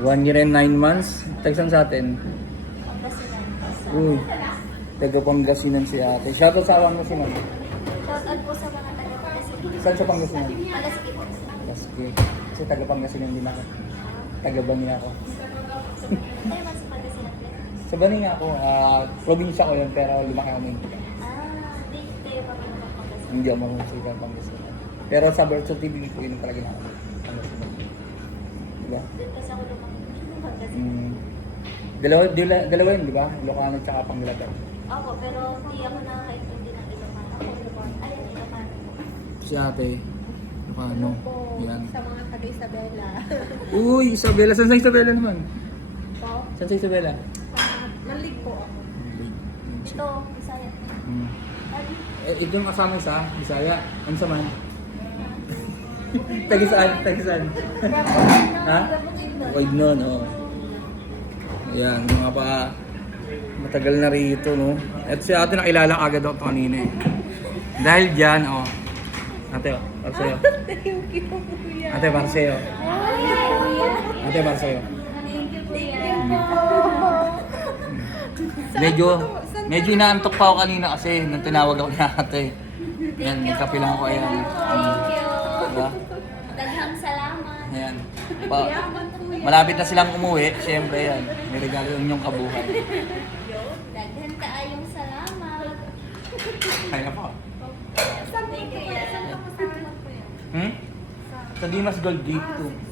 1 year and 9 months. Tagsan sa atin. Uy. Taga Pangasinan si ate. Shoutout sa Pangasinan. Shoutout po sa mga taga-Pangasinan. Saan sa Pangasinan? Alas po. Paske. Kasi taga Pangasinan din ako. Taga Bani ako. Tayo man sa Pangasinan. Sa Bani nga ako. Probinsya ko yun pero lumaki ako ngayon. Di kayo pa mga Pangasinan. Hindi ako marunong sa Pangasinan. Pero sa birth certificate ko yun talaga na ako. Pangasinan. Diba? Doon kasi ako lumaki ng Pangasinan. Dalawa yun, di ba? Ilocano at saka Panglabay. Opo, pero hindi ako nakakaintindi ng Ilocano. Ako Ilocano. Ayun, Ilocano. Si ate. Ilocano. Po, Yan. sa mga taga-Isabela. Uy, Isabela. Saan sa Isabela naman? Po, Saan sa Isabela? malig po ako. Ito, Bisaya. Hmm. Ito yung kasama sa Bisaya. Ano sa man? Tagisaan? Tagisaan? Ha? Wag nun, oh. Ayan, mga pa matagal na rito, no? At si ate nakilala agad ako kanina eh. Dahil dyan, oh. Ate, oh, para sa'yo. Thank you, kuya. Ate, para sa'yo. Ate, para sa'yo. Medyo inaantok pa ako kanina kasi nang tinawag ako ni ate. Yan, may kape lang ako, ayan. Thank you. Diba? Daghang salamat. Ayan. Malapit na silang umuwi, siyempre yan. May regalo yung inyong kabuhay. Daghan kaayong salamat. Kaya po. Saan po ito po? Saan po kasama po yan? Hmm? Sa Dimas Gold Gate 2.